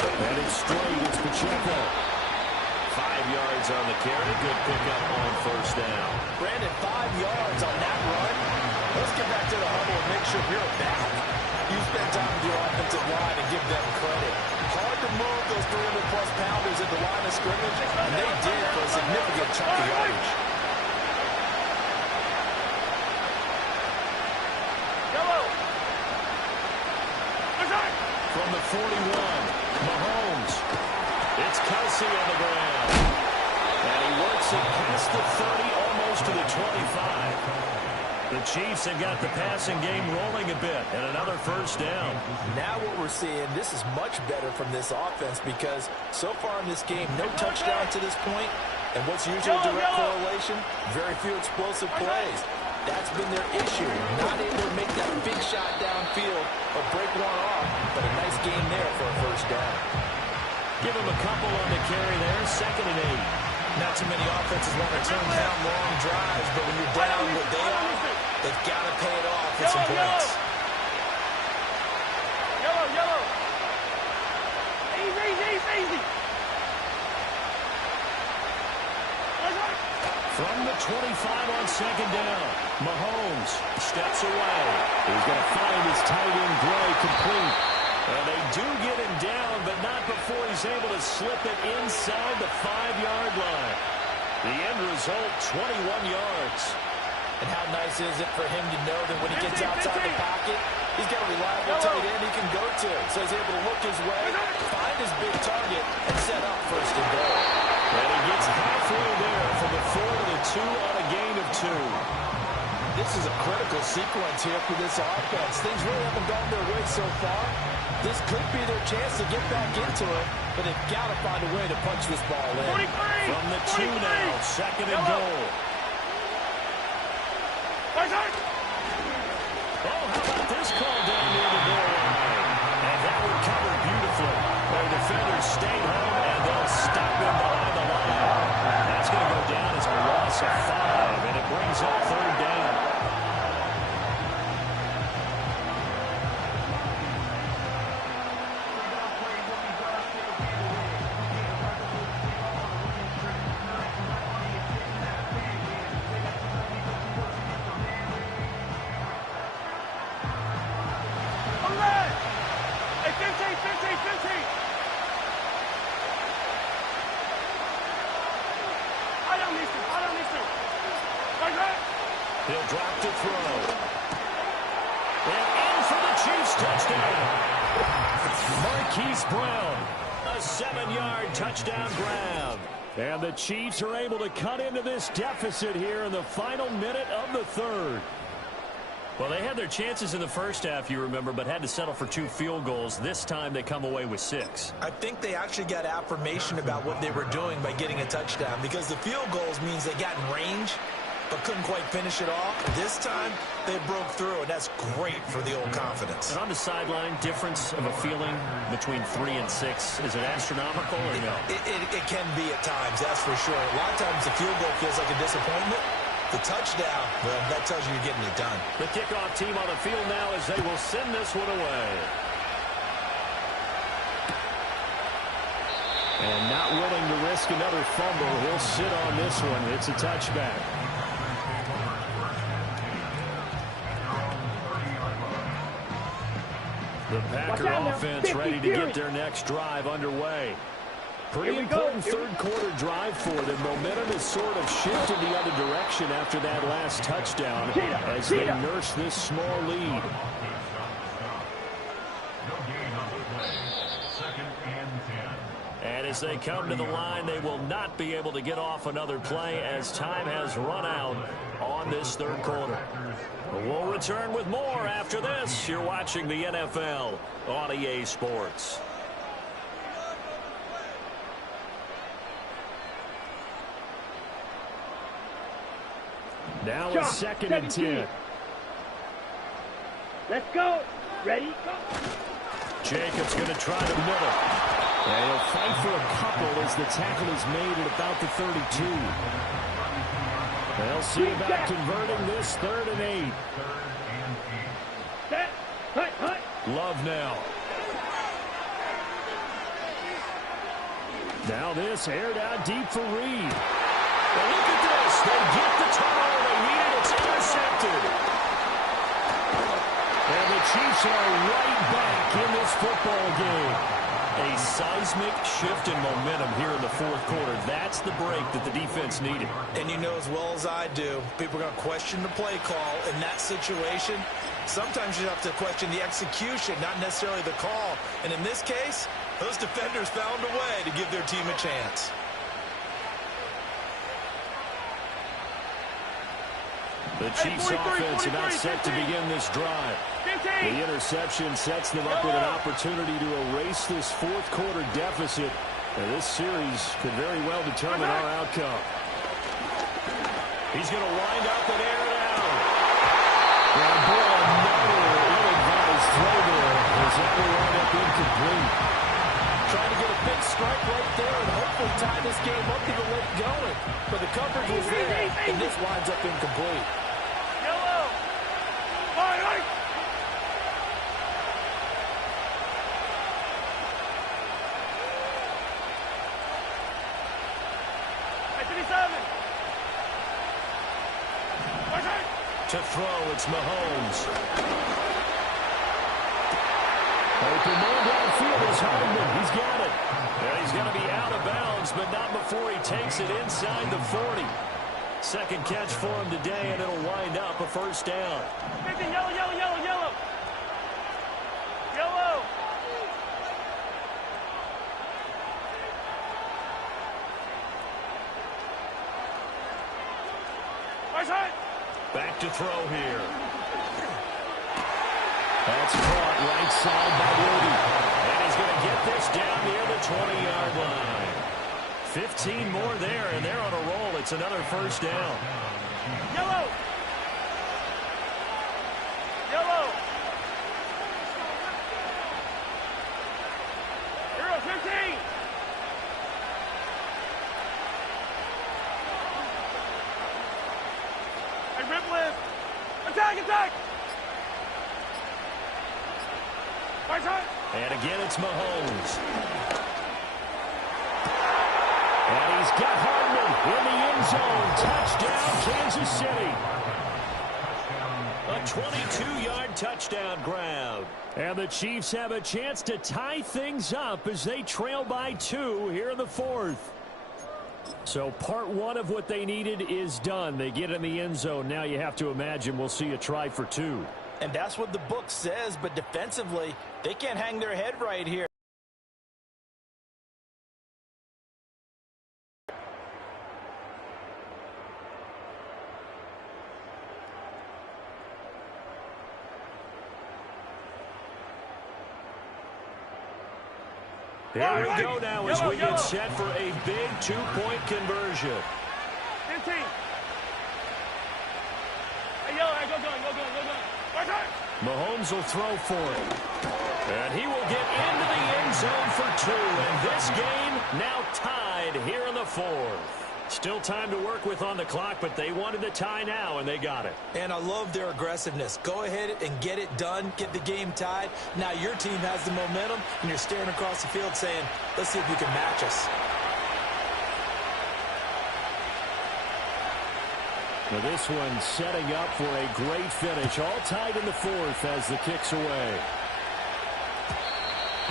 And it's straight. It's Pacheco. 5 yards on the carry. Good pickup on first down. Brandon, 5 yards on that run. Let's get back to the huddle and make sure you're back. You spend time with your offensive line and give them credit. Hard to move those 300-plus pounders at the line of scrimmage, and they did for a significant chunk of yardage. From the 41, Mahomes. It's Kelsey on the ground. And he works it past the 30, almost to the 25. The Chiefs have got the passing game rolling a bit, and another first down. Now what we're seeing, this is much better from this offense because so far in this game, no touchdown to this point, and what's usually a direct correlation, very few explosive plays. That's been their issue, not able to make that big shot downfield or break one off, but a nice game there for a first down. Give him a couple on the carry there, 2nd and 8. Not too many offenses want to turn down long drives, but when you're down what they are, they've got to pay it off with some points. Yellow. Easy. From the 25 on 2nd down, Mahomes steps away. He's going to find his tight end, Gray, complete. And they do get him down, but not before he's able to slip it inside the 5-yard line. The end result, 21 yards. And how nice is it for him to know that when he gets outside the pocket, he's got a reliable tight end he can go to. So he's able to look his way, find his big target, and set up 1st and goal. And he gets halfway there from the 4 to the 2 on a gain of 2. This is a critical sequence here for this offense. Things really haven't gone their way so far. This could be their chance to get back into it, but they've got to find a way to punch this ball in. 43, from the 2 now, 2nd and goal. Oh, how about this call down near the goal line? And that one covered beautifully. Their defenders stayed home, and they'll stop him behind the line. That's going to go down as a loss of 5, and it brings up 3rd down. He'll drop to throw. And in for the Chiefs touchdown. Marquise Brown, a 7-yard touchdown grab. And the Chiefs are able to cut into this deficit here in the final minute of the 3rd. Well, they had their chances in the first half, you remember, but had to settle for 2 field goals. This time they come away with 6. I think they actually got affirmation about what they were doing by getting a touchdown because the field goals means they got in range but couldn't quite finish it off. This time, they broke through, and that's great for the old confidence. And on the sideline, difference of a feeling between 3 and 6, is it astronomical or no? It can be at times, that's for sure. A lot of times the field goal feels like a disappointment. The touchdown, well, that tells you you're getting it done. The kickoff team on the field now as they will send this one away. And not willing to risk another fumble, he'll sit on this one. It's a touchback. The Packer offense ready to get their next drive underway. Pretty important third-quarter drive for them. Momentum has sort of shifted the other direction after that last touchdown as they nurse this small lead. And as they come to the line, they will not be able to get off another play as time has run out on this 3rd quarter. We'll return with more after this. You're watching the NFL on EA Sports. Now it's 2nd and 10. Let's go. Ready? Go. Jacobs going to try to middle. And he'll fight for a couple as the tackle is made at about the 32. They'll see about converting this 3rd and 8. Set. Hut. Love now. Now this aired out deep for Reed. Well, look at this. They get the turnover they needed. It's intercepted. And the Chiefs are right back in this football game. A seismic shift in momentum here in the fourth quarter. That's the break that the defense needed. And you know as well as I do, people are going to question the play call in that situation. Sometimes you have to question the execution, not necessarily the call. And in this case, those defenders found a way to give their team a chance. The Chiefs offense about set to begin this drive. The interception sets them up with an opportunity to erase this fourth quarter deficit. And this series could very well determine our outcome. He's going to wind up and air it out. And boy, another ill-advised throw there as that will wind up incomplete. Trying to get a big strike right there and hopefully tie this game up to the late going. But the coverage was there, and this winds up incomplete. Yellow. All right. 57. To throw, it's Mahomes. Open man downfield is Hardman. He's got it. And he's going to be out of bounds, but not before he takes it inside the 40. Second catch for him today, and it'll wind up a first down. 50, yellow, yellow, yellow, yellow. Yellow. Back to throw here. That's caught right side by Woody. And he's going to get this down near the 20-yard line. 15 more there, and they're on a roll. It's another first down. Yellow. Yellow. 15. Rip lift. Attack, attack. Right side. And again, it's Mahomes. And he's got Hardman in the end zone. Touchdown, Kansas City. A 22-yard touchdown grab. And the Chiefs have a chance to tie things up as they trail by 2 here in the fourth. So part one of what they needed is done. They get in the end zone. Now you have to imagine we'll see a try for 2. And that's what the book says, but defensively, they can't hang their head right here. Here we go now as we get set for a big 2-point conversion. 15. Hey, yellow, go, go, go, go, go, go. Mahomes will throw for it. And he will get into the end zone for 2. And this game now tied here in the fourth. Still time to work with on the clock, but they wanted the tie now, and they got it. And I love their aggressiveness. Go ahead and get it done, get the game tied. Now your team has the momentum, and you're staring across the field saying, let's see if you can match us. Now this one setting up for a great finish. All tied in the fourth as the kick's away.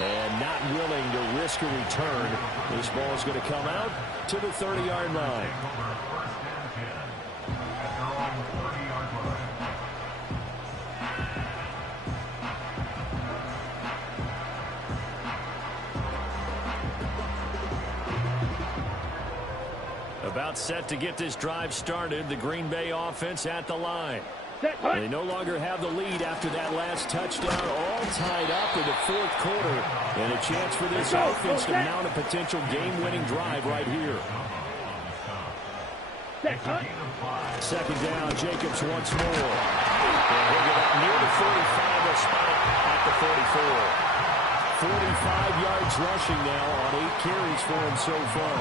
And not willing to risk a return. This ball is going to come out to the 30-yard line. About set to get this drive started. The Green Bay offense at the line. They no longer have the lead after that last touchdown. All tied up in the fourth quarter. And a chance for this offense to mount a potential game-winning drive right here. Second down, Jacobs once more. And he'll get up near the 45, a spot at the 44. 45 yards rushing now on 8 carries for him so far.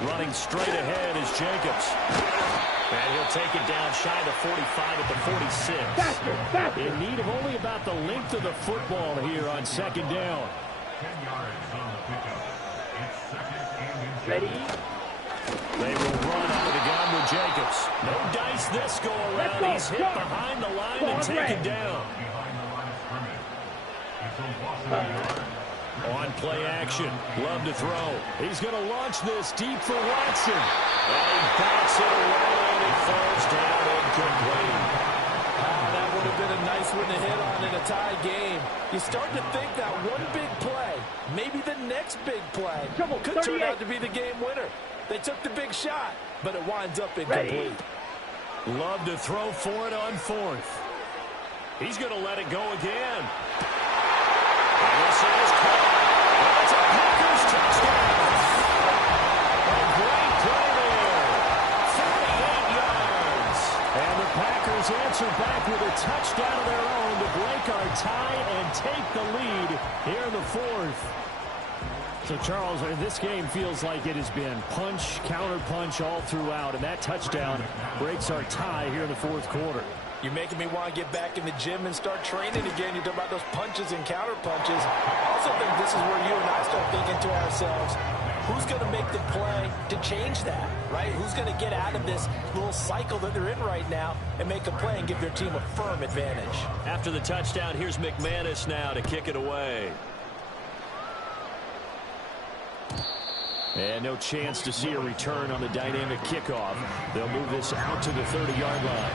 Running straight ahead is Jacobs. And he'll They'll take it down shy of the 45 at the 46. In need of only about the length of the football here on second down. 10 yards on the pickup. It's second and 10. Ready? They will run out of the gun with Jacobs. No dice this go around. He's hit behind the line and taken down. Behind the line of scrimmage. It's a loss of a yard. On play action. Love to throw. He's going to launch this deep for Watson. And he bats it away and it falls down incomplete. That would have been a nice one to hit on in a tie game. You start to think that one big play, maybe the next big play, could turn out to be the game winner. They took the big shot, but it winds up incomplete. Love to throw for it on fourth. He's going to let it go again. And this is caught. It's a Packers touchdown. A great play there. 38 yards. And the Packers answer back with a touchdown of their own to break our tie and take the lead here in the fourth. So, Charles, this game feels like it has been punch, counter-punch all throughout, and that touchdown breaks our tie here in the fourth quarter. You're making me want to get back in the gym and start training again. You're talking about those punches and counter punches. I also think this is where you and I start thinking to ourselves, who's going to make the play to change that, right? Who's going to get out of this little cycle that they're in right now and make a play and give their team a firm advantage? After the touchdown, here's McManus now to kick it away. And no chance to see a return on the dynamic kickoff. They'll move this out to the 30-yard line.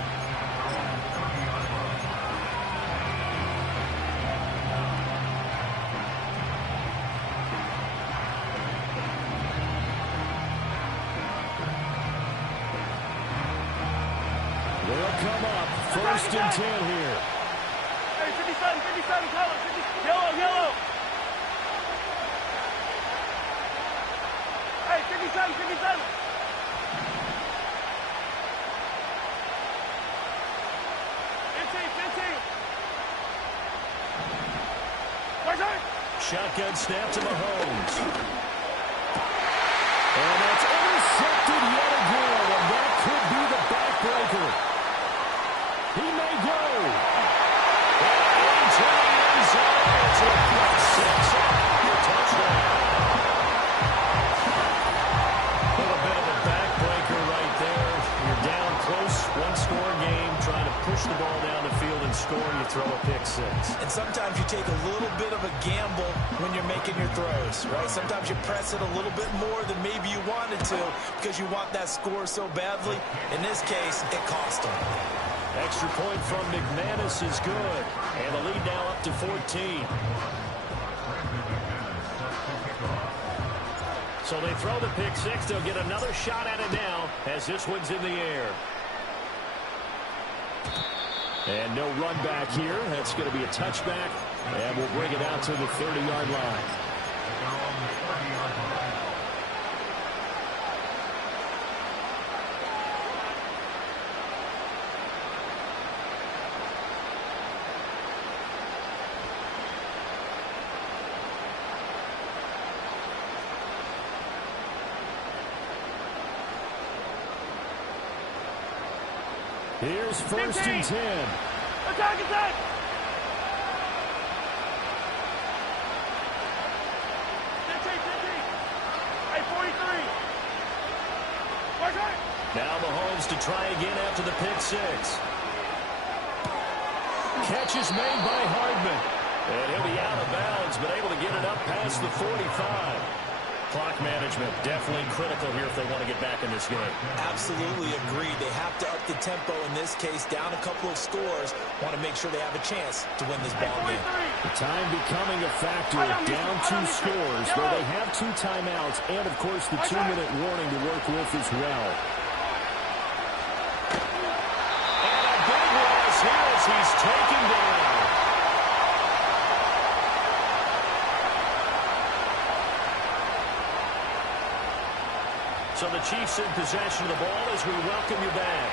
They'll come up first and 10 here. Hey, 57, 57, color, 50, yellow, yellow. Hey, 57, 57. Shotgun snap to Mahomes. And that's intercepted yet again, and that could be the backbreaker. He may go. And into the end zone. It's a quick 6-yard touchdown. A little bit of a backbreaker right there. You're down close, one-score game, trying to push the ball down the field and score, and you throw a pick six. And sometimes you take a little bit of a gamble when you're making your throws, right? Sometimes you press it a little bit more than maybe you wanted to because you want that score so badly. In this case, it cost them. Extra point from McManus is good. And the lead now up to 14. So they throw the pick six. They'll get another shot at it now as this one's in the air. And no run back here. That's going to be a touchback. And we'll bring it out to the 30-yard line. Here's first 15. and 10. Attack, attack! 15, 15. Hey, 43. Watch out! Now Mahomes to try again after the pick six. Catch is made by Hardman. And he'll be out of bounds, but able to get it up past the 45. Clock management definitely critical here if they want to get back in this game. Absolutely agreed. They have to up the tempo in this case, down a couple of scores. Want to make sure they have a chance to win this ball game. The time becoming a factor, down 2 scores, though they have 2 timeouts and, of course, the 2-minute warning to work with as well. And a big loss here as he's taken down. So the Chiefs in possession of the ball as we welcome you back.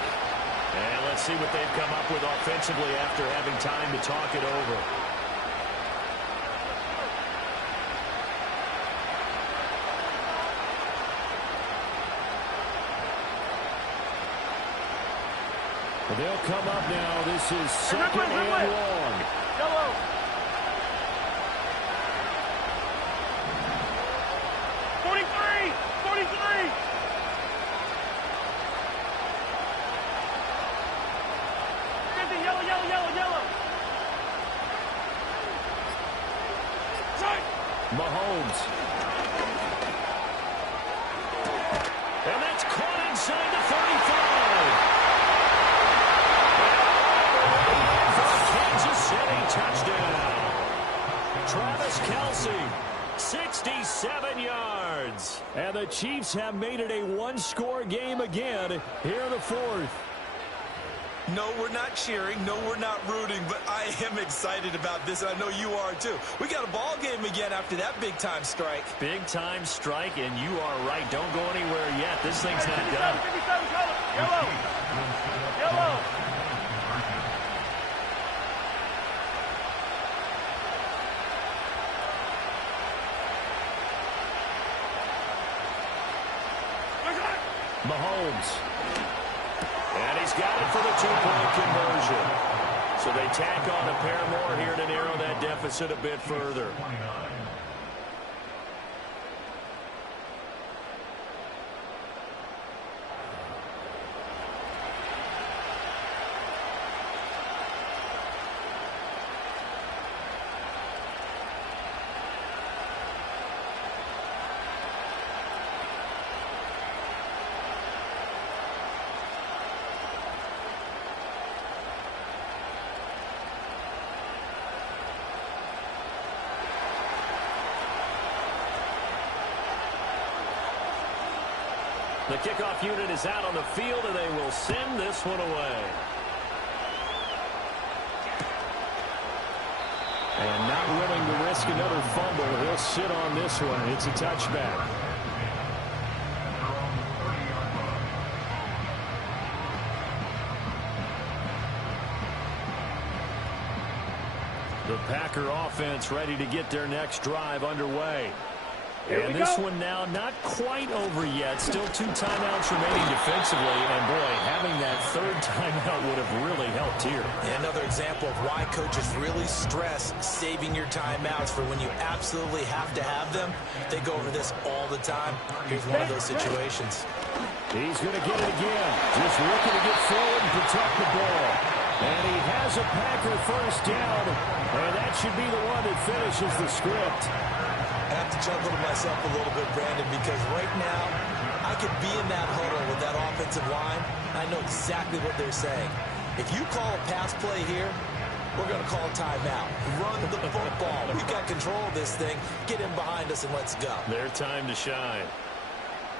And let's see what they've come up with offensively after having time to talk it over. Well, they'll come up now. This is second and long. Yellow. Mahomes. And that's caught inside the 35. For a Kansas City touchdown. Travis Kelce, 67 yards. And the Chiefs have made it a one-score game again here in the fourth. No, we're not cheering. No, we're not rooting, but I am excited about this, and I know you are too. We got a ball game again after that big-time strike. Big-time strike, and you are right. Don't go anywhere yet. This thing's not done. 57, yellow. Yellow. Mahomes. And he's got it for the two-point conversion. So they tack on a pair more here to narrow that deficit a bit further. The kickoff unit is out on the field, and they will send this one away. And not willing to risk another fumble. He'll sit on this one. It's a touchback. The Packer offense ready to get their next drive underway. And this one now not quite over yet. Still 2 timeouts remaining defensively. And, boy, having that third timeout would have really helped here. Yeah, another example of why coaches really stress saving your timeouts for when you absolutely have to have them. They go over this all the time. Here's one of those situations. He's going to get it again. Just looking to get forward and protect the ball. And he has a Packer first down. And that should be the one that finishes the script. I have to chuckle to myself a little bit, Brandon, because right now I could be in that huddle with that offensive line. I know exactly what they're saying. If you call a pass play here, we're going to call a timeout. Run the football. We've got control of this thing. Get in behind us and let's go. Their time to shine.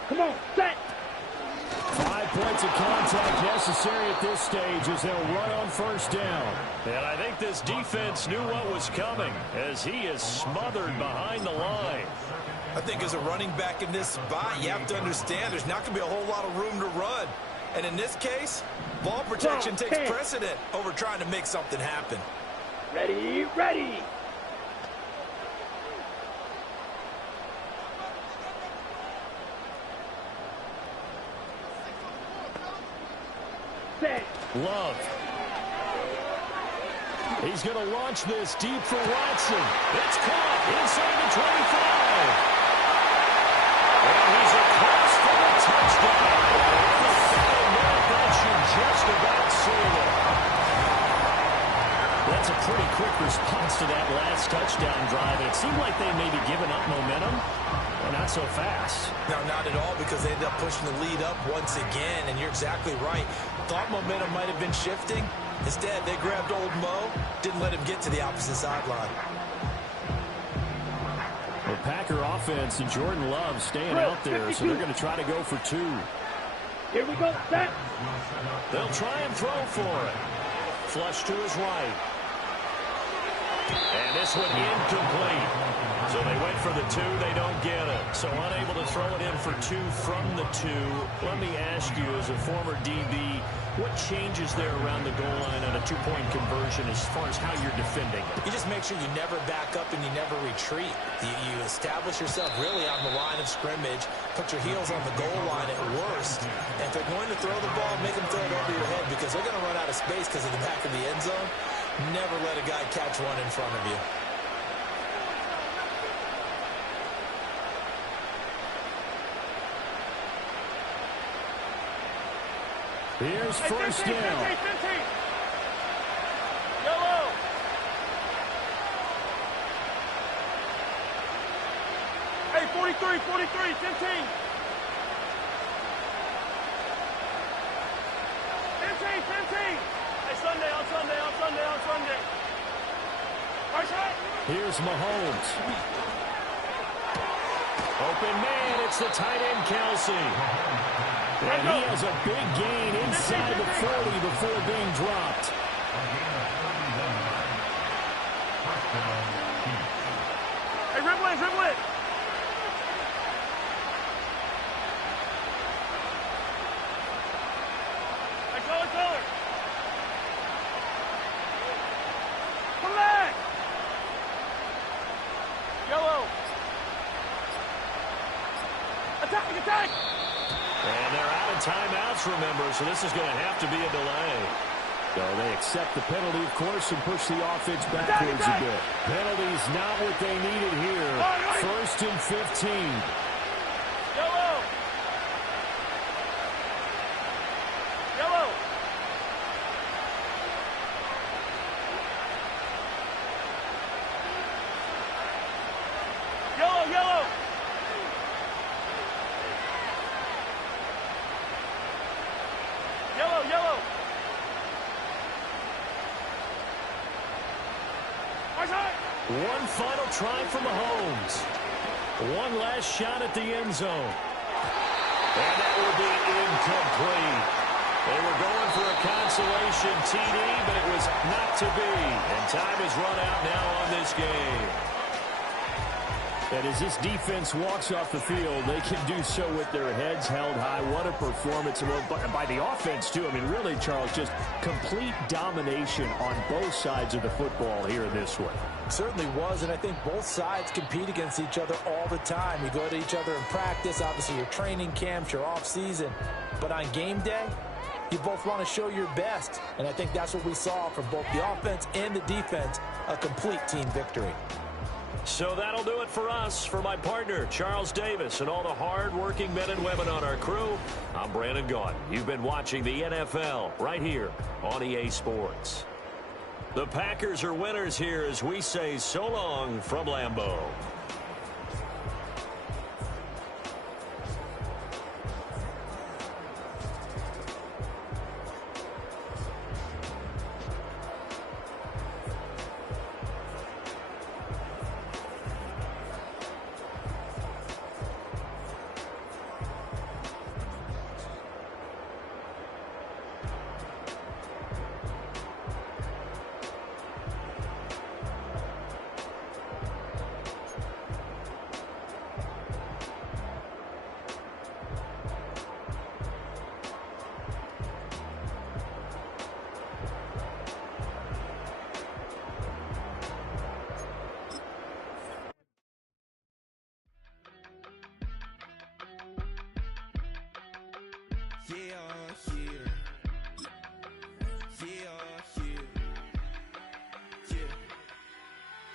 Come on, set. 5 points of contact necessary at this stage as they'll run on first down. And I think this defense knew what was coming as he is smothered behind the line. I think as a running back in this spot, you have to understand there's not going to be a whole lot of room to run. And in this case, ball protection takes precedent over trying to make something happen. Ready, ready. Love. He's going to launch this deep for Watson. It's caught inside the 25. And he's across for the touchdown. That should just about seal it. That's a pretty quick response to that last touchdown drive. And it seemed like they may be giving up momentum. Well, not so fast. No, not at all, because they ended up pushing the lead up once again, and you're exactly right. Thought momentum might have been shifting. Instead, they grabbed old Mo, didn't let him get to the opposite sideline. The Packer offense and Jordan Love staying out there, so they're going to try to go for 2. Here we go, set. They'll try and throw for it. Flush to his right. And this one incomplete. So they went for the 2, they don't get it. So unable to throw it in for 2 from the 2. Let me ask you, as a former DB, what changes there around the goal line on a 2-point conversion as far as how you're defending? You just make sure you never back up and you never retreat. You establish yourself really on the line of scrimmage, put your heels on the goal line at worst. And if they're going to throw the ball, make them throw it over your head, because because they're going to run out of space because of the back of the end zone. Never let a guy catch one in front of you. Here's first down. 15. Yellow. Hey, 43, 15. 15. Hey, Sunday. Here's Mahomes. Open man, it's the tight end, Kelsey. And he has a big gain inside the 40 before being dropped. Hey, dribble it. Hey, color. Come back. Yellow. Attack. And they're out of timeouts, remember, so this is going to have to be a delay. So they accept the penalty, of course, and push the offense backwards a bit. Penalty's not what they needed here. First and 15. Yellow. Yellow. One final try for Mahomes. One last shot at the end zone. And that will be incomplete. They were going for a consolation TD, but it was not to be. And time has run out now on this game. And as this defense walks off the field, they can do so with their heads held high. What a performance by the offense, too. I mean, really, Charles, just complete domination on both sides of the football here in this one. Certainly was, and I think both sides compete against each other all the time. You go to each other in practice, obviously your training camps, your off-season. But on game day, you both want to show your best. And I think that's what we saw from both the offense and the defense, a complete team victory. So that'll do it for us. For my partner, Charles Davis, and all the hard-working men and women on our crew, I'm Brandon Gaudin. You've been watching the NFL right here on EA Sports. The Packers are winners here as we say so long from Lambeau.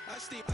I sleep.